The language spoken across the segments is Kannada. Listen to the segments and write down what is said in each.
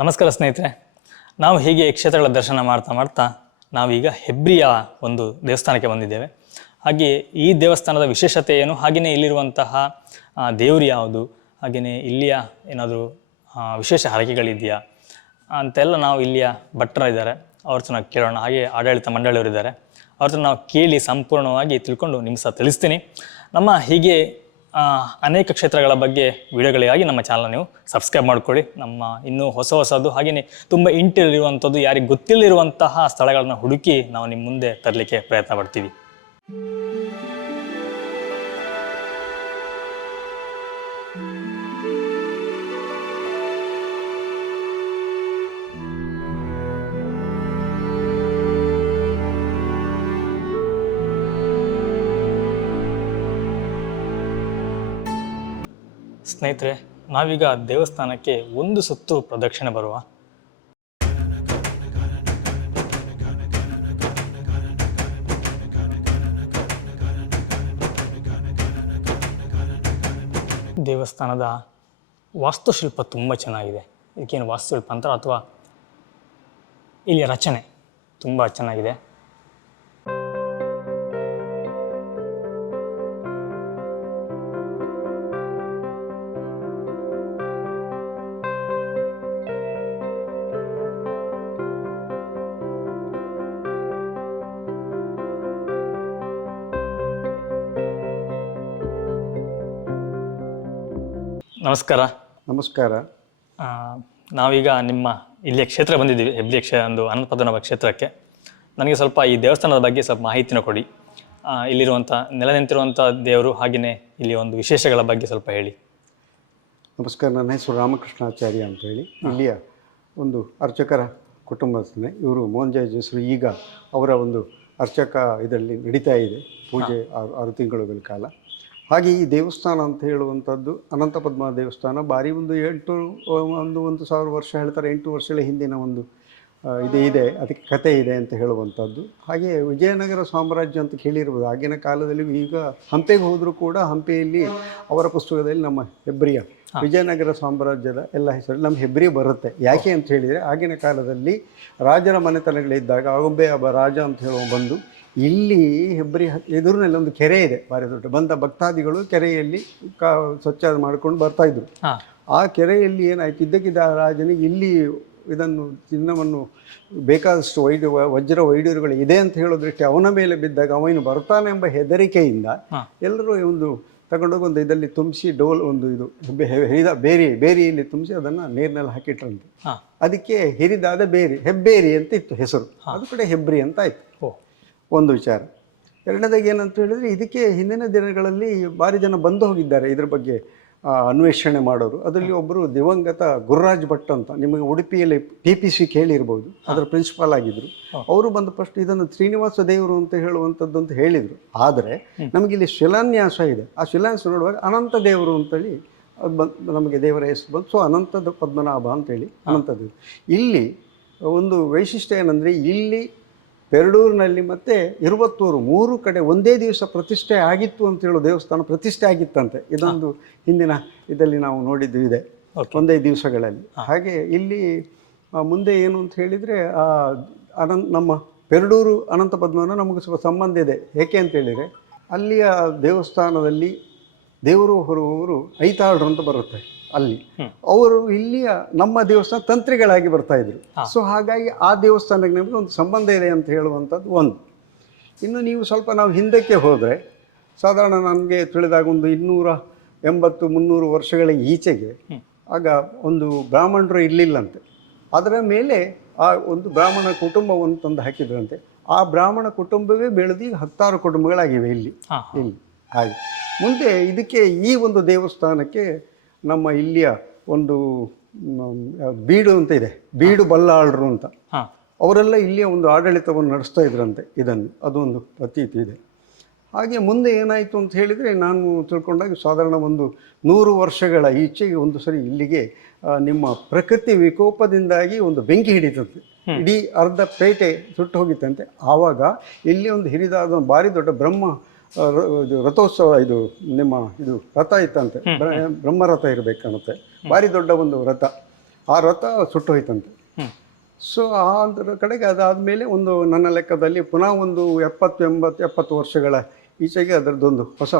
ನಮಸ್ಕಾರ ಸ್ನೇಹಿತರೆ. ನಾವು ಹೀಗೆ ಕ್ಷೇತ್ರಗಳ ದರ್ಶನ ಮಾಡ್ತಾ ಮಾಡ್ತಾ ನಾವೀಗ ಹೆಬ್ರಿಯ ಒಂದು ದೇವಸ್ಥಾನಕ್ಕೆ ಬಂದಿದ್ದೇವೆ. ಹಾಗೆ ಈ ದೇವಸ್ಥಾನದ ವಿಶೇಷತೆ ಏನು? ಹಾಗೆಯೇ ಇಲ್ಲಿರುವಂತಹ ದೇವರು ಯಾವುದು? ಹಾಗೆಯೇ ಇಲ್ಲಿಯ ಏನಾದರೂ ವಿಶೇಷ ಹರಕೆಗಳಿದೆಯಾ? ಅಂತೆಲ್ಲ ನಾವು ಇಲ್ಲಿಯ ಭಟ್ರ ಇದ್ದಾರೆ. ಅವ್ರ ಹತ್ರ ನಾವು ಕೇಳೋಣ. ಹಾಗೆ ಆಡಳಿತ ಮಂಡಳಿಯವರಿದ್ದಾರೆ ಅವ್ರ ಹತ್ರ ನಾವು ಕೇಳಿ ಸಂಪೂರ್ಣವಾಗಿ ತಿಳ್ಕೊಂಡು ನಿಮ್ಮ ಸಹ ತಿಳಿಸ್ತೀನಿ. ನಮ್ಮ ಹೀಗೆ ಅನೇಕ ಕ್ಷೇತ್ರಗಳ ಬಗ್ಗೆ ವಿಡಿಯೋಗಳಿಗಾಗಿ ನಮ್ಮ ಚಾನಲ್ ನೀವು ಸಬ್ಸ್ಕ್ರೈಬ್ ಮಾಡ್ಕೊಳ್ಳಿ. ನಮ್ಮ ಇನ್ನೂ ಹೊಸ ಹೊಸದು ಹಾಗೆಯೇ ತುಂಬ ಇಂಟಿರುವಂಥದ್ದು ಯಾರಿಗೆ ಗೊತ್ತಿಲ್ಲದಿರುವಂತಹ ಸ್ಥಳಗಳನ್ನು ಹುಡುಕಿ ನಾವು ನಿಮ್ಮ ಮುಂದೆ ತರಲಿಕ್ಕೆ ಪ್ರಯತ್ನ ಪಡ್ತೀವಿ. ಸ್ನೇಹಿತರೆ, ನಾವೀಗ ದೇವಸ್ಥಾನಕ್ಕೆ ಒಂದು ಸುತ್ತು ಪ್ರದಕ್ಷಿಣೆ ಬರುವ. ದೇವಸ್ಥಾನದ ವಾಸ್ತುಶಿಲ್ಪ ತುಂಬ ಚೆನ್ನಾಗಿದೆ. ಇದಕ್ಕೇನು ವಾಸ್ತುಶಿಲ್ಪ ಅಂತ ಅಥವಾ ಇಲ್ಲಿ ರಚನೆ ತುಂಬ ಚೆನ್ನಾಗಿದೆ. ನಮಸ್ಕಾರ. ನಮಸ್ಕಾರ. ಆ, ನಾವೀಗ ನಿಮ್ಮ ಇಲ್ಲಿಯ ಕ್ಷೇತ್ರ ಬಂದಿದ್ದೀವಿ ಹೆಬ್ಳಿಯ ಕ್ಷೇ ಒಂದು ಅನಂತಪದನ ಕ್ಷೇತ್ರಕ್ಕೆ. ನನಗೆ ಸ್ವಲ್ಪ ಈ ದೇವಸ್ಥಾನದ ಬಗ್ಗೆ ಸ್ವಲ್ಪ ಮಾಹಿತಿನ ಕೊಡಿ. ಆ, ಇಲ್ಲಿರುವಂಥ ನೆಲೆ ನಿಂತಿರುವಂಥ ದೇವರು ಹಾಗೆಯೇ ಇಲ್ಲಿ ಒಂದು ವಿಶೇಷಗಳ ಬಗ್ಗೆ ಸ್ವಲ್ಪ ಹೇಳಿ. ನಮಸ್ಕಾರ ನನ್ನ ಹೆಸರು ರಾಮಕೃಷ್ಣಾಚಾರ್ಯ ಅಂತ ಹೇಳಿ. ಇಲ್ಲಿಯ ಒಂದು ಅರ್ಚಕರ ಕುಟುಂಬಸ್ಥನೇ ಇವರು ಮೋಹನ್ಜಾಯ್ ಹೆಸರು ಈಗ ಅವರ ಒಂದು ಅರ್ಚಕ ಇದರಲ್ಲಿ ನಡೀತಾ ಇದೆ. ಪೂಜೆ ಆರು ಆರು ತಿಂಗಳುಗಳ ಕಾಲ. ಹಾಗೆ ಈ ದೇವಸ್ಥಾನ ಅಂತ ಹೇಳುವಂಥದ್ದು ಅನಂತ ಪದ್ಮ ದೇವಸ್ಥಾನ, ಭಾರಿ ಒಂದು ಎಂಟು, ಒಂದು ಒಂದು ಸಾವಿರ ವರ್ಷ ಹೇಳ್ತಾರೆ, ಎಂಟು ವರ್ಷಗಳ ಹಿಂದಿನ ಒಂದು ಇದು ಇದೆ. ಅದಕ್ಕೆ ಕತೆ ಇದೆ ಅಂತ ಹೇಳುವಂಥದ್ದು. ಹಾಗೆ ವಿಜಯನಗರ ಸಾಮ್ರಾಜ್ಯ ಅಂತ ಕೇಳಿರ್ಬೋದು. ಆಗಿನ ಕಾಲದಲ್ಲಿ ಈಗ ಹಂಪೆಗೆ ಹೋದರೂ ಕೂಡ ಹಂಪೆಯಲ್ಲಿ ಅವರ ಪುಸ್ತಕದಲ್ಲಿ ನಮ್ಮ ಹೆಬ್ರಿಯ ವಿಜಯನಗರ ಸಾಮ್ರಾಜ್ಯದ ಎಲ್ಲ ಹೆಸರು ನಮ್ಮ ಹೆಬ್ರಿ ಬರುತ್ತೆ. ಯಾಕೆ ಅಂತ ಹೇಳಿದರೆ ಆಗಿನ ಕಾಲದಲ್ಲಿ ರಾಜರ ಮನೆತನಗಳಿದ್ದಾಗ ಆಗೊಬ್ಬೆ ಒಬ್ಬ ರಾಜ ಅಂತ ಹೇಳುವ ಬಂದು ಇಲ್ಲಿ ಹೆಬ್ರಿ ಎದುರಿನಲ್ಲಿ ಒಂದು ಕೆರೆ ಇದೆ. ಭಾರಿ ದೊಡ್ಡ ಬಂದ ಭಕ್ತಾದಿಗಳು ಕೆರೆಯಲ್ಲಿ ಕಾ ಸ್ವಚ್ಛ ಮಾಡ್ಕೊಂಡು ಬರ್ತಾ ಇದ್ರು. ಆ ಕೆರೆಯಲ್ಲಿ ಏನಾಯ್ತು? ಇದ್ದಕ್ಕಿದ್ದ ಆ ರಾಜನಿಗೆ ಇಲ್ಲಿ ಇದನ್ನು ಚಿನ್ನವನ್ನು ಬೇಕಾದಷ್ಟು ವೈಡ್ಯ ವಜ್ರ ವೈಡ್ಯರುಗಳು ಇದೆ ಅಂತ ಹೇಳೋದಕ್ಕೆ ಅವನ ಮೇಲೆ ಬಿದ್ದಾಗ ಅವನು ಬರ್ತಾನೆ ಎಂಬ ಹೆದರಿಕೆಯಿಂದ ಎಲ್ಲರೂ ಒಂದು ತಗೊಂಡೋಗಿ ಒಂದು ಇದರಲ್ಲಿ ತುಂಬಿಸಿ ಡೋಲ್ ಒಂದು ಇದು ಬೇರಿ ಬೇರಿಯಲ್ಲಿ ತುಂಬಿಸಿ ಅದನ್ನು ನೀರಿನಲ್ಲಿ ಹಾಕಿಟ್ರಂತೆ. ಅದಕ್ಕೆ ಹಿರಿದಾದ ಬೇರಿ ಹೆಬ್ಬೇರಿ ಅಂತ ಇತ್ತು ಹೆಸರು. ಅದು ಕಡೆ ಹೆಬ್ರಿ ಅಂತ ಆಯ್ತು. ಒಂದು ವಿಚಾರ. ಎರಡನೇದಾಗಿ ಏನಂತ ಹೇಳಿದರೆ ಇದಕ್ಕೆ ಹಿಂದಿನ ದಿನಗಳಲ್ಲಿ ಭಾರಿ ಜನ ಬಂದು ಹೋಗಿದ್ದಾರೆ ಇದ್ರ ಬಗ್ಗೆ ಅನ್ವೇಷಣೆ ಮಾಡೋರು. ಅದರಲ್ಲಿ ಒಬ್ಬರು ದಿವಂಗತ ಗುರುರಾಜ್ ಭಟ್ ಅಂತ ನಿಮಗೆ ಉಡುಪಿಯಲ್ಲಿ ಟಿ ಪಿ ಸಿ ಕೇಳಿರ್ಬೋದು ಅದರ ಪ್ರಿನ್ಸಿಪಾಲ್ ಆಗಿದ್ದರು ಅವರು ಬಂದ ಫಸ್ಟ್ ಇದನ್ನು ಶ್ರೀನಿವಾಸ ದೇವರು ಅಂತ ಹೇಳುವಂಥದ್ದು ಅಂತ ಹೇಳಿದರು. ಆದರೆ ನಮಗಿಲ್ಲಿ ಶಿಲಾನ್ಯಾಸ ಇದೆ. ಆ ಶಿಲಾನ್ಯಾಸ ನೋಡುವಾಗ ಅನಂತ ದೇವರು ಅಂತೇಳಿ ಬಂದು ನಮಗೆ ದೇವರ ಹೆಸರು ಬಂತು. ಸೊ ಅನಂತದ ಪದ್ಮನಾಭ ಅಂತೇಳಿ ಅನಂತ ದೇವರು ಇಲ್ಲಿ ಒಂದು ವೈಶಿಷ್ಟ್ಯ ಏನಂದರೆ ಇಲ್ಲಿ ಪೆರಡೂರಿನಲ್ಲಿ ಮತ್ತು ಇರುವತ್ತೂರು ಮೂರು ಕಡೆ ಒಂದೇ ದಿವಸ ಪ್ರತಿಷ್ಠೆ ಆಗಿತ್ತು ಅಂತ ಹೇಳೋ ದೇವಸ್ಥಾನ ಪ್ರತಿಷ್ಠೆ ಆಗಿತ್ತಂತೆ. ಇದೊಂದು ಹಿಂದಿನ ಇದರಲ್ಲಿ ನಾವು ನೋಡಿದ್ದು ಇದೆ ಒಂದೇ ದಿವಸಗಳಲ್ಲಿ. ಹಾಗೆ ಇಲ್ಲಿ ಮುಂದೆ ಏನು ಅಂತ ಹೇಳಿದರೆ ಅನಂತ ನಮ್ಮ ಪೆರಡೂರು ಅನಂತ ಪದ್ಮನ ನಮಗೆ ಸ್ವಲ್ಪ ಸಂಬಂಧ ಇದೆ. ಏಕೆ ಅಂತ ಹೇಳಿದರೆ ಅಲ್ಲಿಯ ದೇವಸ್ಥಾನದಲ್ಲಿ ದೇವರು ಹೊರುವವರು ಐತಾಳರು ಅಂತ ಬರುತ್ತೆ. ಅಲ್ಲಿ. ಅವರು ಇಲ್ಲಿಯ ನಮ್ಮ ದೇವಸ್ಥಾನ ತಂತ್ರಿಗಳಾಗಿ ಬರ್ತಾ ಇದ್ರು. ಸೊ ಹಾಗಾಗಿ ಆ ದೇವಸ್ಥಾನಕ್ಕೆ ನಮಗೆ ಒಂದು ಸಂಬಂಧ ಇದೆ ಅಂತ ಹೇಳುವಂಥದ್ದು ಒಂದು. ಇನ್ನು ನೀವು ಸ್ವಲ್ಪ ನಾವು ಹಿಂದಕ್ಕೆ ಹೋದರೆ ಸಾಧಾರಣ ನನಗೆ ತಿಳಿದಾಗ ಒಂದು ಇನ್ನೂರ ಎಂಬತ್ತು ಮುನ್ನೂರು ವರ್ಷಗಳ ಈಚೆಗೆ ಆಗ ಒಂದು ಬ್ರಾಹ್ಮಣರು ಇರಲಿಲ್ಲಂತೆ. ಅದರ ಮೇಲೆ ಆ ಒಂದು ಬ್ರಾಹ್ಮಣ ಕುಟುಂಬವನ್ನು ತಂದು ಹಾಕಿದ್ರಂತೆ. ಆ ಬ್ರಾಹ್ಮಣ ಕುಟುಂಬವೇ ಬೆಳೆದು ಹತ್ತಾರು ಕುಟುಂಬಗಳಾಗಿವೆ ಇಲ್ಲಿ. ಇಲ್ಲಿ. ಹಾಗೆ. ಮುಂದೆ ಇದಕ್ಕೆ ಈ ಒಂದು ದೇವಸ್ಥಾನಕ್ಕೆ ನಮ್ಮ ಇಲ್ಲಿಯ ಒಂದು ಬೀಡು ಅಂತ ಇದೆ. ಬೀಡು ಬಲ್ಲಾಳರು ಅಂತ. ಅವರೆಲ್ಲ ಇಲ್ಲಿಯ ಒಂದು ಆಡಳಿತವನ್ನು ನಡೆಸ್ತಾ ಇದ್ರಂತೆ. ಇದನ್ನು ಅದೊಂದು ಪ್ರತೀತಿ ಇದೆ. ಹಾಗೆ ಮುಂದೆ ಏನಾಯಿತು ಅಂತ ಹೇಳಿದರೆ ನಾನು ತಿಳ್ಕೊಂಡಾಗ ಸಾಧಾರಣ ಒಂದು ನೂರು ವರ್ಷಗಳ ಈಚೆಗೆ ಒಂದು ಸರಿ ಇಲ್ಲಿಗೆ ನಿಮ್ಮ ಪ್ರಕೃತಿ ವಿಕೋಪದಿಂದಾಗಿ ಒಂದು ಬೆಂಕಿ ಹಿಡಿತಂತೆ. ಇಡೀ ಅರ್ಧ ಪೇಟೆ ಸುಟ್ಟು ಹೋಗಿತ್ತಂತೆ. ಆವಾಗ ಇಲ್ಲಿ ಒಂದು ಹಿರಿದಾದ ಒಂದು ಭಾರಿ ದೊಡ್ಡ ಬ್ರಹ್ಮ ರಥೋತ್ಸವ ಇದು ನಿಮ್ಮ ಇದು ರಥ ಇತ್ತಂತೆ. ಬ್ರ- ಬ್ರಹ್ಮರಥ ಇರಬೇಕಂತೆ. ಭಾರಿ ದೊಡ್ಡ ಒಂದು ರಥ. ಆ ರಥ ಸುಟ್ಟು ಹೋಯ್ತಂತೆ. ಹ್ಮ್. ಸೊ ಆ ಅದರ ಕಡೆಗೆ ಅದಾದಮೇಲೆ ಒಂದು ನನ್ನ ಲೆಕ್ಕದಲ್ಲಿ ಪುನಃ ಒಂದು ಎಪ್ಪತ್ತು ಎಂಬತ್ತು ಎಪ್ಪತ್ತು ವರ್ಷಗಳ ಈಚೆಗೆ ಅದರದ್ದೊಂದು ಹೊಸ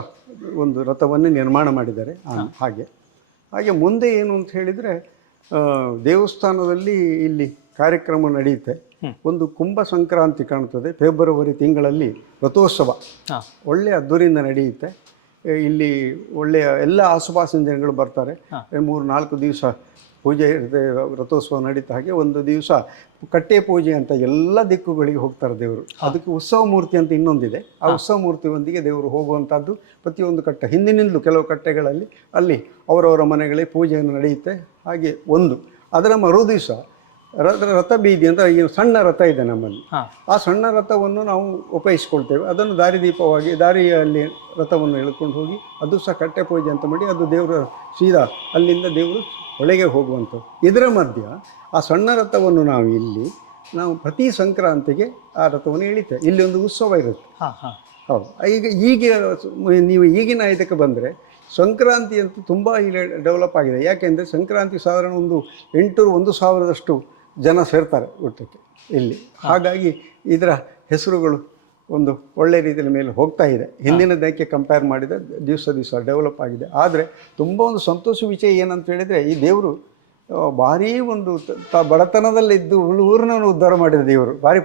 ಒಂದು ರಥವನ್ನು ನಿರ್ಮಾಣ ಮಾಡಿದ್ದಾರೆ. ಹಾಗೆ. ಹಾಗೆ ಮುಂದೆ ಏನು ಅಂತ ಹೇಳಿದರೆ ದೇವಸ್ಥಾನದಲ್ಲಿ ಇಲ್ಲಿ ಕಾರ್ಯಕ್ರಮ ನಡೆಯುತ್ತೆ. ಒಂದು ಕುಂಭ ಸಂಕ್ರಾಂತಿ ಕಾಣ್ತದೆ ಫೆಬ್ರವರಿ ತಿಂಗಳಲ್ಲಿ ರಥೋತ್ಸವ. ಒಳ್ಳೆಯ ಅದ್ದೂರಿಯಿಂದ ನಡೆಯುತ್ತೆ. ಇಲ್ಲಿ ಒಳ್ಳೆಯ ಎಲ್ಲ ಆಸುಪಾಸಿನ ಜನಗಳು ಬರ್ತಾರೆ. ಮೂರು ನಾಲ್ಕು ದಿವಸ ಪೂಜೆ ಇರುತ್ತೆ ರಥೋತ್ಸವ ನಡೀತಾ ಹಾಗೆ ಒಂದು ದಿವಸ ಕಟ್ಟೆ ಪೂಜೆ ಅಂತ ಎಲ್ಲ ದಿಕ್ಕುಗಳಿಗೆ ಹೋಗ್ತಾರೆ ದೇವರು. ಅದಕ್ಕೆ ಉತ್ಸವ ಮೂರ್ತಿ ಅಂತ ಇನ್ನೊಂದಿದೆ. ಆ ಉತ್ಸವ ಮೂರ್ತಿಯೊಂದಿಗೆ ದೇವರು ಹೋಗುವಂಥದ್ದು ಪ್ರತಿಯೊಂದು ಕಟ್ಟೆ. ಹಿಂದಿನಿಂದಲೂ ಕೆಲವು ಕಟ್ಟೆಗಳಲ್ಲಿ ಅಲ್ಲಿ ಅವರವರ ಮನೆಗಳಿಗೆ ಪೂಜೆಯನ್ನು ನಡೆಯುತ್ತೆ. ಹಾಗೆ ಒಂದು ಅದರ ಮರು ದಿವಸ ರಥ ಬೀದಿ ಅಂತ ಈ ಸಣ್ಣ ರಥ ಇದೆ ನಮ್ಮಲ್ಲಿ. ಆ ಸಣ್ಣ ರಥವನ್ನು ನಾವು ಉಪಯೋಗಿಸ್ಕೊಳ್ತೇವೆ. ಅದನ್ನು ದಾರಿದೀಪವಾಗಿ ದಾರಿಯಲ್ಲಿ ರಥವನ್ನು ಎಳ್ಕೊಂಡು ಹೋಗಿ ಅದು ಸಹ ಕಟ್ಟೆ ಪೂಜೆ ಅಂತ ಮಾಡಿ ಅದು ದೇವರ ಸೀದಾ ಅಲ್ಲಿಂದ ದೇವರು ಒಳಗೆ ಹೋಗುವಂಥದ್ದು. ಇದರ ಮಧ್ಯ ಆ ಸಣ್ಣ ರಥವನ್ನು ನಾವು ಇಲ್ಲಿ ನಾವು ಪ್ರತಿ ಸಂಕ್ರಾಂತಿಗೆ ಆ ರಥವನ್ನು ಎಳಿತೇವೆ. ಇಲ್ಲಿ ಒಂದು ಉತ್ಸವ ಇರುತ್ತೆ. ಹಾಂ ಹಾಂ. ಹೌದು. ಈಗ ಈಗ ನೀವು ಈಗಿನ ಇದಕ್ಕೆ ಬಂದರೆ ಸಂಕ್ರಾಂತಿ ಅಂತೂ ತುಂಬ ಇಲ್ಲಿ ಡೆವಲಪ್ ಆಗಿದೆ. ಯಾಕೆಂದರೆ ಸಂಕ್ರಾಂತಿ ಸಾಧಾರಣ ಒಂದು ಎಂಟು ಒಂದು ಸಾವಿರದಷ್ಟು ಜನ ಸೇರ್ತಾರೆ ಊಟಕ್ಕೆ ಇಲ್ಲಿ. ಹಾಗಾಗಿ ಇದರ ಹೆಸರುಗಳು ಒಂದು ಒಳ್ಳೆ ರೀತಿಯಲ್ಲಿ ಮೇಲೆ ಹೋಗ್ತಾ ಇದೆ. ಹಿಂದಿನದಕ್ಕೆ ಕಂಪೇರ್ ಮಾಡಿದರೆ ದಿವಸ ದಿವಸ ಡೆವಲಪ್ ಆಗಿದೆ. ಆದರೆ ತುಂಬ ಒಂದು ಸಂತೋಷ ವಿಷಯ ಏನಂತ ಹೇಳಿದರೆ ಈ ದೇವರು ಭಾರೀ ಒಂದು ತ- ಬಡತನದಲ್ಲಿದ್ದು ಊರನ್ನ ಉದ್ಧಾರ ಮಾಡಿದ ದೇವರು ಭಾರಿ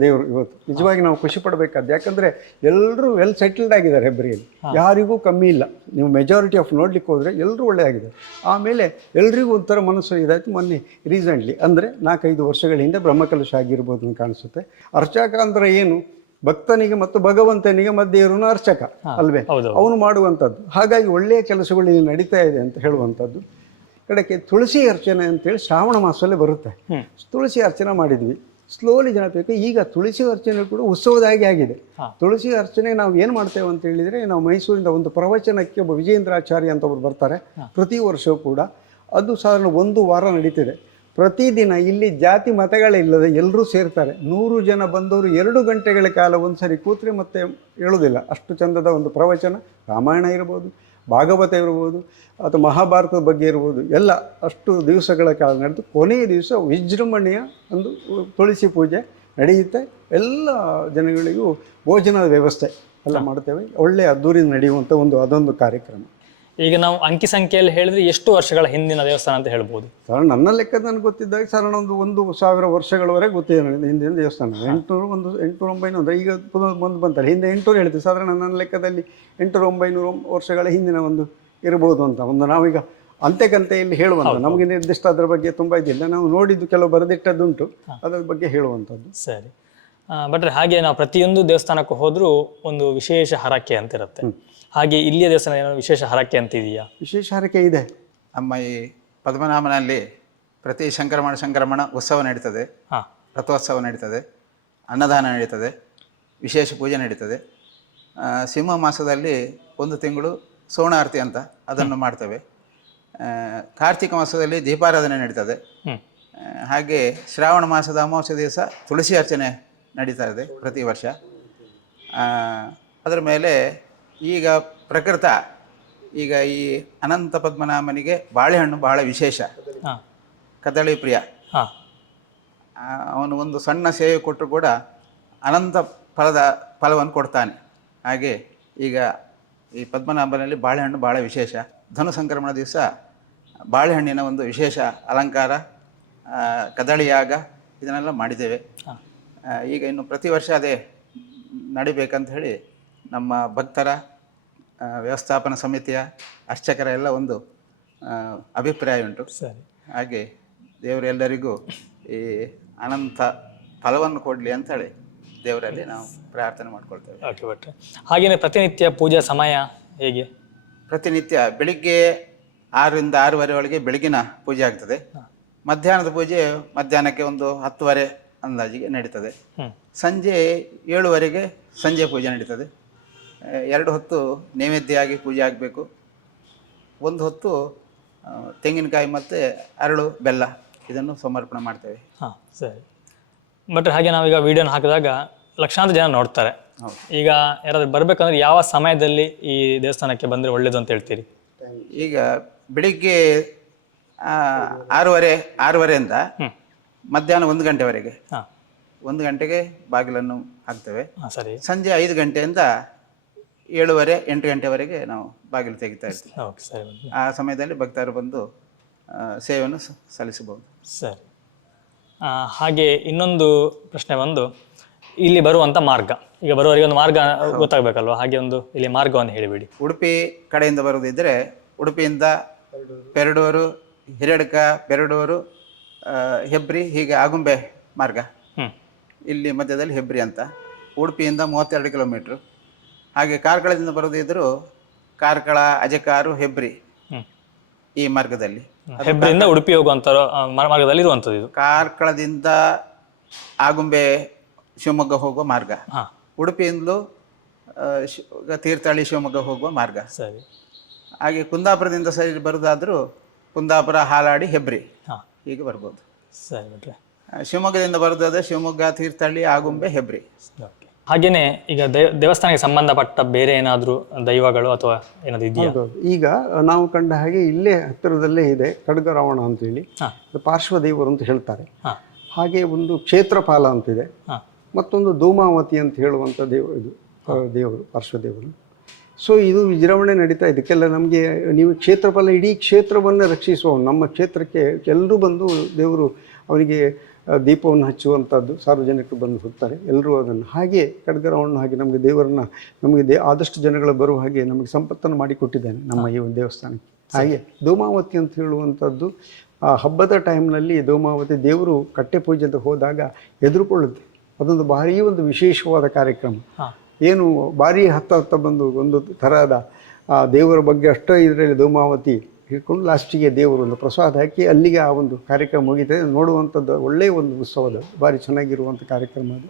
ದೇವರು ಇವತ್ತು. ನಿಜವಾಗಿ ನಾವು ಖುಷಿ ಪಡಬೇಕಾದ್ದು. ಯಾಕಂದರೆ ಎಲ್ಲರೂ ವೆಲ್ ಸೆಟಲ್ಡ್ ಆಗಿದ್ದಾರೆ ಹೆಬ್ರಿಯಲ್ಲಿ. ಯಾರಿಗೂ ಕಮ್ಮಿ ಇಲ್ಲ. ನೀವು ಮೆಜಾರಿಟಿ ಆಫ್ ನೋಡ್ಲಿಕ್ಕೆ ಹೋದರೆ ಎಲ್ಲರೂ ಒಳ್ಳೆ ಆಗಿದೆ ಆಮೇಲೆ ಎಲ್ರಿಗೂ ಒಂಥರ ಮನಸ್ಸು ಇದಾಯಿತು ಮೊನ್ನೆ ರೀಸೆಂಟ್ಲಿ ಅಂದರೆ ನಾಲ್ಕೈದು ವರ್ಷಗಳ ಹಿಂದೆ ಬ್ರಹ್ಮಕಲಶ ಆಗಿರ್ಬೋದು ಅಂತ ಕಾಣಿಸುತ್ತೆ. ಅರ್ಚಕ ಅಂದರೆ ಏನು? ಭಕ್ತನಿಗೆ ಮತ್ತು ಭಗವಂತನಿಗೆ ಮಧ್ಯೆ ಇರೋನು ಅರ್ಚಕ ಅಲ್ವೇ? ಅವನು ಮಾಡುವಂಥದ್ದು. ಹಾಗಾಗಿ ಒಳ್ಳೆಯ ಕೆಲಸಗಳು ಇಲ್ಲಿ ನಡೀತಾ ಇದೆ ಅಂತ ಹೇಳುವಂಥದ್ದು. ಕಡೆಗೆ ತುಳಸಿ ಅರ್ಚನೆ ಅಂತೇಳಿ ಶ್ರಾವಣ ಮಾಸದಲ್ಲಿ ಬರುತ್ತೆ. ತುಳಸಿ ಅರ್ಚನೆ ಮಾಡಿದ್ವಿ. ಸ್ಲೋಲಿ ಜನಬೇಕು ಈಗ ತುಳಸಿ ಅರ್ಚನೆ ಕೂಡ ಉತ್ಸವದಾಗಿ ಆಗಿದೆ. ತುಳಸಿ ಅರ್ಚನೆ ನಾವು ಏನು ಮಾಡ್ತೇವೆ ಅಂತ ಹೇಳಿದರೆ ನಾವು ಮೈಸೂರಿಂದ ಒಂದು ಪ್ರವಚನಕ್ಕೆ ಒಬ್ಬ ವಿಜಯೇಂದ್ರಾಚಾರ್ಯ ಅಂತ ಒಬ್ರು ಬರ್ತಾರೆ. ಪ್ರತಿ ವರ್ಷವೂ ಕೂಡ ಅದು ಸಾಧಾರಣ ಒಂದು ವಾರ ನಡೀತಿದೆ. ಪ್ರತಿದಿನ ಇಲ್ಲಿ ಜಾತಿ ಮತಗಳಿಲ್ಲದೆ ಎಲ್ಲರೂ ಸೇರ್ತಾರೆ. ನೂರು ಜನ ಬಂದವರು ಎರಡು ಗಂಟೆಗಳ ಕಾಲ ಒಂದು ಸರಿ ಕೂತ್ರೆ ಮತ್ತೆ ಹೇಳೋದಿಲ್ಲ ಅಷ್ಟು ಚಂದದ ಒಂದು ಪ್ರವಚನ. ರಾಮಾಯಣ ಇರ್ಬೋದು ಭಾಗವತ ಇರ್ಬೋದು ಅಥವಾ ಮಹಾಭಾರತದ ಬಗ್ಗೆ ಇರ್ಬೋದು ಎಲ್ಲ ಅಷ್ಟು ದಿವಸಗಳ ಕಾಲ ನಡೆದು ಕೊನೆಯ ದಿವಸ ವಿಜೃಂಭಣೆಯ ಒಂದು ತುಳಸಿ ಪೂಜೆ ನಡೆಯುತ್ತೆ. ಎಲ್ಲ ಜನಗಳಿಗೂ ಭೋಜನದ ವ್ಯವಸ್ಥೆ ಎಲ್ಲ ಮಾಡ್ತೇವೆ. ಒಳ್ಳೆಯ ಅದ್ದೂರಿನ ನಡೆಯುವಂಥ ಒಂದು ಅದೊಂದು ಕಾರ್ಯಕ್ರಮ. ಈಗ ನಾವು ಅಂಕಿ ಸಂಖ್ಯೆಯಲ್ಲಿ ಹೇಳಿದ್ರೆ ಎಷ್ಟು ವರ್ಷಗಳ ಹಿಂದಿನ ದೇವಸ್ಥಾನ ಅಂತ ಹೇಳ್ಬೋದು. ಸರ್ ನನ್ನ ಲೆಕ್ಕದ ನನಗೆ ಗೊತ್ತಿದ್ದಾಗ ಸರ್ ಒಂದು ಒಂದು ಸಾವಿರ ವರ್ಷಗಳವರೆಗೆ ಗೊತ್ತಿದೆ ನನಗೆ ಹಿಂದಿನ ದೇವಸ್ಥಾನ. ಎಂಟುನೂರು ಒಂದು ಎಂಟುನೂರು ಒಂಬೈನೂರು ಅಂದರೆ ಈಗ ಪುನಃ ಬಂದು ಬಂತಲ್ಲ ಹಿಂದೆ ಎಂಟುನೂರು ಹೇಳ್ತೀವಿ. ಸರ್ ನನ್ನ ಲೆಕ್ಕದಲ್ಲಿ ಎಂಟುನೂರು ಒಂಬೈನೂರು ವರ್ಷಗಳ ಹಿಂದಿನ ಒಂದು ಇರ್ಬೋದು ಅಂತ ಒಂದು ನಾವೀಗ ಅಂತೆಕಂತೆಯಲ್ಲಿ ಹೇಳುವಂಥ ನಮಗೆ ನಿರ್ದಿಷ್ಟ ಅದರ ಬಗ್ಗೆ ತುಂಬ ಇದಿಲ್ಲ. ನಾವು ನೋಡಿದ್ದು ಕೆಲವು ಬರೆದಿಟ್ಟದ್ದುಂಟು ಅದರ ಬಗ್ಗೆ ಹೇಳುವಂಥದ್ದು ಸರಿ. ಬಟ್ ಹಾಗೆ ನಾವು ಪ್ರತಿಯೊಂದು ದೇವಸ್ಥಾನಕ್ಕೂ ಹೋದರೂ ಒಂದು ವಿಶೇಷ ಹರಕೆ ಅಂತ ಇರುತ್ತೆ ಹಾಗೆ ಇಲ್ಲಿಯ ದೇವಸ್ಥಾನ ಏನಾದ್ರು ವಿಶೇಷ ಹರಕೆ ಅಂತ ಇದೆಯಾ ವಿಶೇಷ ಹರಕೆ ಇದೆ. ನಮ್ಮ ಈ ಪದ್ಮನಾಭನಲ್ಲಿ ಪ್ರತಿ ಸಂಕ್ರಮಣ ಸಂಕ್ರಮಣ ಉತ್ಸವ ನಡೀತದೆ. ಹಾ. ರಥೋತ್ಸವ ನಡೀತದೆ. ಅನ್ನದಾನ ನಡೀತದೆ. ವಿಶೇಷ ಪೂಜೆ ನಡೀತದೆ. ಆ, ಸಿಂಹ ಮಾಸದಲ್ಲಿ ಒಂದು ತಿಂಗಳು ಸೋಣಾರತಿ ಅಂತ ಅದನ್ನು ಮಾಡ್ತೇವೆ. ಆ, ಕಾರ್ತಿಕ ಮಾಸದಲ್ಲಿ ದೀಪಾರಾಧನೆ ನಡೀತದೆ. ಹ್ಮ್. ಆ, ಹಾಗೆ ಶ್ರಾವಣ ಮಾಸದ ಅಮಾವಾಸ್ಯ ದಿವಸ ತುಳಸಿ ಅರ್ಚನೆ ನಡೀತಾ ಇದೆ ಪ್ರತಿ ವರ್ಷ. ಅದರ ಮೇಲೆ ಈಗ ಪ್ರಕೃತ ಈಗ ಈ ಅನಂತ ಪದ್ಮನಾಭನಿಗೆ ಬಾಳೆಹಣ್ಣು ಬಹಳ ವಿಶೇಷ. ಕದಳಿ ಪ್ರಿಯ. ಅವನು ಒಂದು ಸಣ್ಣ ಸೇವೆ ಕೊಟ್ಟರು ಕೂಡ ಅನಂತ ಫಲದ ಫಲವನ್ನು ಕೊಡ್ತಾನೆ. ಹಾಗೆ ಈಗ ಈ ಪದ್ಮನಾಭನಲ್ಲಿ ಬಾಳೆಹಣ್ಣು ಭಾಳ ವಿಶೇಷ. ಧನು ಸಂಕ್ರಮಣ ದಿವಸ ಬಾಳೆಹಣ್ಣಿನ ಒಂದು ವಿಶೇಷ ಅಲಂಕಾರ ಕದಳಿಯಾಗ ಇದನ್ನೆಲ್ಲ ಮಾಡಿದ್ದೇವೆ. ಈಗ ಇನ್ನು ಪ್ರತಿ ವರ್ಷ ಅದೇ ನಡಿಬೇಕಂತ ಹೇಳಿ ನಮ್ಮ ಭಕ್ತರ ವ್ಯವಸ್ಥಾಪನ ಸಮಿತಿಯ ಅರ್ಚಕರ ಎಲ್ಲ ಒಂದು ಅಭಿಪ್ರಾಯ ಉಂಟು. ಸರಿ. ಹಾಗೆ ದೇವರೆಲ್ಲರಿಗೂ ಈ ಅನಂತ ಫಲವನ್ನು ಕೊಡಲಿ ಅಂತೇಳಿ ದೇವರಲ್ಲಿ ನಾವು ಪ್ರಾರ್ಥನೆ ಮಾಡ್ಕೊಳ್ತೇವೆ. ಓಕೆ ಭಟ್ರೆ ಹಾಗೇನೆ ಪ್ರತಿನಿತ್ಯ ಪೂಜಾ ಸಮಯ ಹೇಗೆ? ಪ್ರತಿನಿತ್ಯ ಬೆಳಿಗ್ಗೆ ಆರರಿಂದ ಆರೂವರೆ ಒಳಗೆ ಬೆಳಗಿನ ಪೂಜೆ ಆಗ್ತದೆ. ಮಧ್ಯಾಹ್ನದ ಪೂಜೆ ಮಧ್ಯಾಹ್ನಕ್ಕೆ ಒಂದು ಹತ್ತುವರೆ ಅಂದಾಜಿಗೆ ನಡೀತದೆ. ಸಂಜೆ ಏಳುವರೆಗೆ ಸಂಜೆ ಪೂಜೆ ನಡೀತದೆ. ಎರಡು ಹೊತ್ತು ನೈವೇದ್ಯವಾಗಿ ಪೂಜೆ ಆಗಬೇಕು. ಒಂದು ಹೊತ್ತು ತೆಂಗಿನಕಾಯಿ ಮತ್ತು ಅರಳು ಬೆಲ್ಲ ಇದನ್ನು ಸಮರ್ಪಣೆ ಮಾಡ್ತೇವೆ. ಹಾಂ ಸರಿ. ಬಟ್ ಹಾಗೆ ನಾವೀಗ ವೀಡಿಯೋನ ಹಾಕಿದಾಗ ಲಕ್ಷಾಂತರ ಜನ ನೋಡ್ತಾರೆ. ಈಗ ಯಾರಾದರೂ ಬರಬೇಕಂದ್ರೆ ಯಾವ ಸಮಯದಲ್ಲಿ ಈ ದೇವಸ್ಥಾನಕ್ಕೆ ಬಂದರೆ ಒಳ್ಳೇದು ಅಂತ ಹೇಳ್ತೀರಿ? ಈಗ ಬೆಳಿಗ್ಗೆ ಆರೂವರೆ ಆರೂವರೆಯಿಂದ ಮಧ್ಯಾಹ್ನ ಒಂದು ಗಂಟೆವರೆಗೆ. ಹಾಂ. ಒಂದು ಗಂಟೆಗೆ ಬಾಗಿಲನ್ನು ಹಾಕ್ತೇವೆ. ಹಾಂ ಸರಿ. ಸಂಜೆ ಐದು ಗಂಟೆಯಿಂದ ಏಳುವರೆ ಎಂಟು ಗಂಟೆವರೆಗೆ ನಾವು ಬಾಗಿಲು ತೆಗಿತಾ ಇರ್ತೀವಿ. ಓಕೆ ಸರಿ. ಆ ಸಮಯದಲ್ಲಿ ಭಕ್ತರು ಬಂದು ಆ, ಸೇವೆಯನ್ನು ಸ- ಸಲ್ಲಿಸಬಹುದು. ಸರಿ. ಆ, ಹಾಗೆ ಇನ್ನೊಂದು ಪ್ರಶ್ನೆ ಬಂದು ಇಲ್ಲಿ ಬರುವಂಥ ಮಾರ್ಗ. ಈಗ ಬರುವವರಿಗೆ ಒಂದು ಮಾರ್ಗ ಗೊತ್ತಾಗಬೇಕಲ್ವ? ಹಾಗೆ ಒಂದು ಇಲ್ಲಿ ಮಾರ್ಗವನ್ನು ಹೇಳಿಬಿಡಿ. ಉಡುಪಿ ಕಡೆಯಿಂದ ಬರುವುದಿದ್ದರೆ ಉಡುಪಿಯಿಂದ ಪೆರಡೂರು ಹಿರಡ್ಕ ಪೆರಡೂರು ಹೆಬ್ರಿ ಹೀಗೆ ಆಗುಂಬೆ ಮಾರ್ಗ. ಇಲ್ಲಿ ಮಧ್ಯದಲ್ಲಿ ಹೆಬ್ರಿ ಅಂತ. ಉಡುಪಿಯಿಂದ ಮೂವತ್ತೆರಡು ಕಿಲೋಮೀಟ್ರ್. ಹಾಗೆ ಕಾರ್ಕಳದಿಂದ ಬರೋದಿದ್ರು ಕಾರ್ಕಳ ಅಜಕಾರು ಹೆಬ್ರಿ ಈ ಮಾರ್ಗದಲ್ಲಿ. ಹೆಬ್ರಿಯಿಂದ ಉಡುಪಿ ಹೋಗುವಂತ ಮಾರ್ಗದಲ್ಲಿ ಇರುವಂಥದ್ದು ಇದು. ಕಾರ್ಕಳದಿಂದ ಆಗುಂಬೆ ಶಿವಮೊಗ್ಗ ಹೋಗುವ ಮಾರ್ಗ. ಉಡುಪಿಯಿಂದಲೂ ತೀರ್ಥಹಳ್ಳಿ ಶಿವಮೊಗ್ಗ ಹೋಗುವ ಮಾರ್ಗ. ಸರಿ. ಹಾಗೆ ಕುಂದಾಪುರದಿಂದ ಸರಿ ಬರುದಾದ್ರೂ ಕುಂದಾಪುರ ಹಾಲಾಡಿ ಹೆಬ್ರಿ. ಹಾಂ. ಹೀಗೆ ಬರ್ಬೋದು. ಸರಿ ಬಿಟ್ರೆ. ಶಿವಮೊಗ್ಗದಿಂದ ಬರುವುದಾದ್ರೆ ಶಿವಮೊಗ್ಗ ತೀರ್ಥಹಳ್ಳಿ ಆಗುಂಬೆ ಹೆಬ್ರಿ. ಓಕೆ. ಹಾಗೇನೆ ಈಗ ದೇವ ದೇವಸ್ಥಾನಕ್ಕೆ ಸಂಬಂಧಪಟ್ಟ ಬೇರೆ ಏನಾದರೂ ದೈವಗಳು ಅಥವಾ ಏನಾದರೂ ಇದೆಯಾ. ಈಗ ನಾವು ಕಂಡ ಹಾಗೆ ಇಲ್ಲೇ ಹತ್ತಿರದಲ್ಲೇ ಇದೆ ಖಡ್ಗರಾವಣ ಅಂತೇಳಿ. ಹೇಳಿ ಪಾರ್ಶ್ವ ಪಾರ್ಶ್ವದೇವರು ಅಂತ ಹೇಳ್ತಾರೆ. ಹಾಂ. ಹಾಗೆ ಒಂದು ಕ್ಷೇತ್ರಪಾಲ ಅಂತಿದೆ. ಹಾಂ. ಮತ್ತೊಂದು ಧೂಮಾವತಿ ಅಂತ ಹೇಳುವಂಥ ದೇವ ಇದು ಆ, ದೇವರು. ಪಾರ್ಶ್ವದೇವರು ಸೊ ಇದು ವಿಜೃಂಭಣೆ ನಡೀತಾ ಇದಕ್ಕೆಲ್ಲ ನಮಗೆ ನೀವು ಕ್ಷೇತ್ರಫಲ ಇಡೀ ಕ್ಷೇತ್ರವನ್ನು ರಕ್ಷಿಸುವ ನಮ್ಮ ಕ್ಷೇತ್ರಕ್ಕೆ ಎಲ್ಲರೂ ಬಂದು ದೇವರು ಅವರಿಗೆ ದೀಪವನ್ನು ಹಚ್ಚುವಂಥದ್ದು ಸಾರ್ವಜನಿಕರು ಬಂದು ಹೋಗ್ತಾರೆ. ಎಲ್ಲರೂ ಅದನ್ನು ಹಾಗೆ ಖಡ್ಗರವನ್ನು ಹಾಗೆ ನಮಗೆ ದೇವರನ್ನು ನಮಗೆ ದೇ ಆದಷ್ಟು ಜನಗಳು ಬರುವ ಹಾಗೆ ನಮಗೆ ಸಂಪತ್ತನ್ನು ಮಾಡಿಕೊಟ್ಟಿದ್ದಾನೆ ನಮ್ಮ ಈ ಒಂದು ದೇವಸ್ಥಾನಕ್ಕೆ. ಹಾಗೆ ಧೂಮಾವತಿ ಅಂತ ಹೇಳುವಂಥದ್ದು ಆ ಹಬ್ಬದ ಟೈಮ್ನಲ್ಲಿ ಧೂಮಾವತಿ ದೇವರು ಕಟ್ಟೆ ಪೂಜೆ ಅಂತ ಹೋದಾಗ ಎದುರುಕೊಳ್ಳುತ್ತೆ. ಅದೊಂದು ಭಾರೀ ಒಂದು ವಿಶೇಷವಾದ ಕಾರ್ಯಕ್ರಮ. ಏನು ಭಾರಿ ಹತ್ತ ಹತ್ತ ಬಂದು ಒಂದು ಥರದ ಆ, ದೇವರ ಬಗ್ಗೆ ಅಷ್ಟೇ ಇದರಲ್ಲಿ ಧೂಮಾವತಿ ಹಿಡ್ಕೊಂಡು ಲಾಸ್ಟಿಗೆ ದೇವರು ಒಂದು ಪ್ರಸಾದ ಹಾಕಿ ಅಲ್ಲಿಗೆ ಆ ಒಂದು ಕಾರ್ಯಕ್ರಮ ಮುಗಿತದೆ. ನೋಡುವಂಥದ್ದು ಒಳ್ಳೆಯ ಒಂದು ಉತ್ಸವದ ಭಾರಿ ಚೆನ್ನಾಗಿರುವಂಥ ಕಾರ್ಯಕ್ರಮ ಅದು.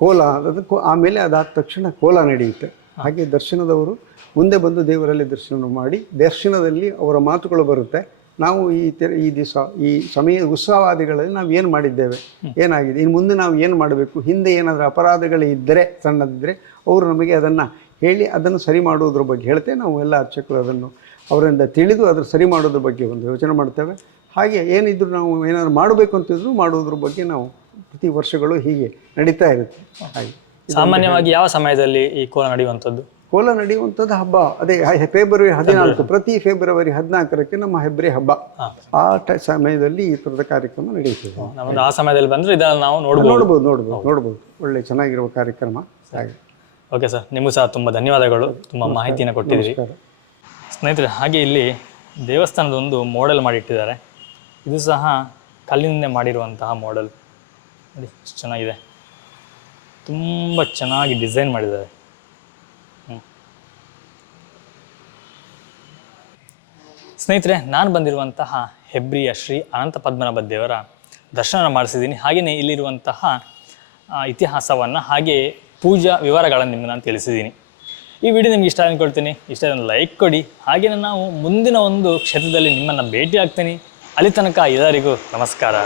ಕೋಲ, ಅದು ಆಮೇಲೆ ಅದಾದ ತಕ್ಷಣ ಕೋಲ ನಡೆಯುತ್ತೆ. ಹಾಗೆ ದರ್ಶನದವರು ಮುಂದೆ ಬಂದು ದೇವರಲ್ಲಿ ದರ್ಶನ ಮಾಡಿ, ದರ್ಶನದಲ್ಲಿ ಅವರ ಮಾತುಗಳು ಬರುತ್ತೆ. ನಾವು ಈ ತೆರೆ ಈ ದಿವಸ, ಈ ಸಮಯ ಉತ್ಸವಾದಿಗಳಲ್ಲಿ ನಾವು ಏನು ಮಾಡಿದ್ದೇವೆ? ಏನಾಗಿದೆ? ಇನ್ನು ಮುಂದೆ ನಾವು ಏನು ಮಾಡಬೇಕು? ಹಿಂದೆ ಏನಾದರೂ ಅಪರಾಧಗಳು ಇದ್ದರೆ, ಸಣ್ಣದಿದ್ದರೆ, ಅವರು ನಮಗೆ ಅದನ್ನು ಹೇಳಿ, ಅದನ್ನು ಸರಿ ಮಾಡುವುದ್ರ ಬಗ್ಗೆ ಹೇಳ್ತೇವೆ. ನಾವು ಎಲ್ಲ ಅರ್ಚಕರು ಅದನ್ನು ಅವರಿಂದ ತಿಳಿದು ಅದರ ಸರಿ ಮಾಡೋದ್ರ ಬಗ್ಗೆ ಒಂದು ಯೋಚನೆ ಮಾಡ್ತೇವೆ. ಹಾಗೆ ಏನಿದ್ರು ನಾವು ಏನಾದರೂ ಮಾಡಬೇಕು ಅಂತಿದ್ರು ಮಾಡೋದ್ರ ಬಗ್ಗೆ ನಾವು ಪ್ರತಿ ವರ್ಷಗಳು ಹೀಗೆ ನಡೀತಾ ಇರುತ್ತೆ. ಹಾಗೆ. ಸಾಮಾನ್ಯವಾಗಿ ಯಾವ ಸಮಯದಲ್ಲಿ ಈ ಕೋಲ ನಡೆಯುವಂಥದ್ದು? ಕೋಲ ನಡೆಯುವಂಥದ್ದು ಹಬ್ಬ. ಅದೇ ಫೆಬ್ರವರಿ ಹದಿನಾಲ್ಕು ಪ್ರತಿ ಫೆಬ್ರವರಿ ಹದಿನಾಲ್ಕರಕ್ಕೆ ನಮ್ಮ ಹೆಬ್ರಿ ಹಬ್ಬ. ಆ ಸಮಯದಲ್ಲಿ ಈ ಥರದ ಕಾರ್ಯಕ್ರಮ ನಡೆಯುತ್ತದೆ. ಆ ಸಮಯದಲ್ಲಿ ಬಂದರೆ ಇದನ್ನು ನಾವು ನೋಡ್ಬೋದು. ನೋಡ್ಬೋದು ನೋಡ್ಬೋದು ನೋಡ್ಬೋದು. ಒಳ್ಳೆ ಚೆನ್ನಾಗಿರುವ ಕಾರ್ಯಕ್ರಮ. ಹಾಗೆ. ಓಕೆ ಸರ್ ನಿಮಗೂ ಸಹ ತುಂಬ ಧನ್ಯವಾದಗಳು. ತುಂಬ ಮಾಹಿತಿಯನ್ನು ಕೊಟ್ಟಿದ್ದೀರಿ. ಸ್ನೇಹಿತರೆ ಹಾಗೆ ಇಲ್ಲಿ ದೇವಸ್ಥಾನದ ಒಂದು ಮಾಡೆಲ್ ಮಾಡಿಟ್ಟಿದ್ದಾರೆ. ಇದು ಸಹ ಕಲ್ಲಿನಿಂದ ಮಾಡಿರುವಂತಹ ಮಾಡೆಲ್ ನೋಡಿ ಚೆನ್ನಾಗಿದೆ. ತುಂಬ ಚೆನ್ನಾಗಿ ಡಿಸೈನ್ ಮಾಡಿದ್ದಾರೆ. ಸ್ನೇಹಿತರೆ, ನಾನು ಬಂದಿರುವಂತಹ ಹೆಬ್ರಿಯ ಶ್ರೀ ಅನಂತ ಪದ್ಮನಾಭ ದೇವರ ದರ್ಶನ ಮಾಡಿಸಿದ್ದೀನಿ. ಹಾಗೆಯೇ ಇಲ್ಲಿರುವಂತಹ ಇತಿಹಾಸವನ್ನು ಹಾಗೆ ಪೂಜಾ ವಿವರಗಳನ್ನು ನಿಮಗೆ ನಾನು ತಿಳಿಸಿದ್ದೀನಿ. ಈ ವಿಡಿಯೋ ನಿಮ್ಗೆ ಇಷ್ಟ ಅಂದ್ಕೊಳ್ತೀನಿ ಇಷ್ಟ ಲೈಕ್ ಕೊಡಿ. ಹಾಗೆಯೇ ನಾವು ಮುಂದಿನ ಒಂದು ಕ್ಷೇತ್ರದಲ್ಲಿ ನಿಮ್ಮನ್ನು ಭೇಟಿ ಆಗ್ತೀನಿ. ಅಲ್ಲಿ ತನಕ ಎಲ್ಲರಿಗೂ ನಮಸ್ಕಾರ.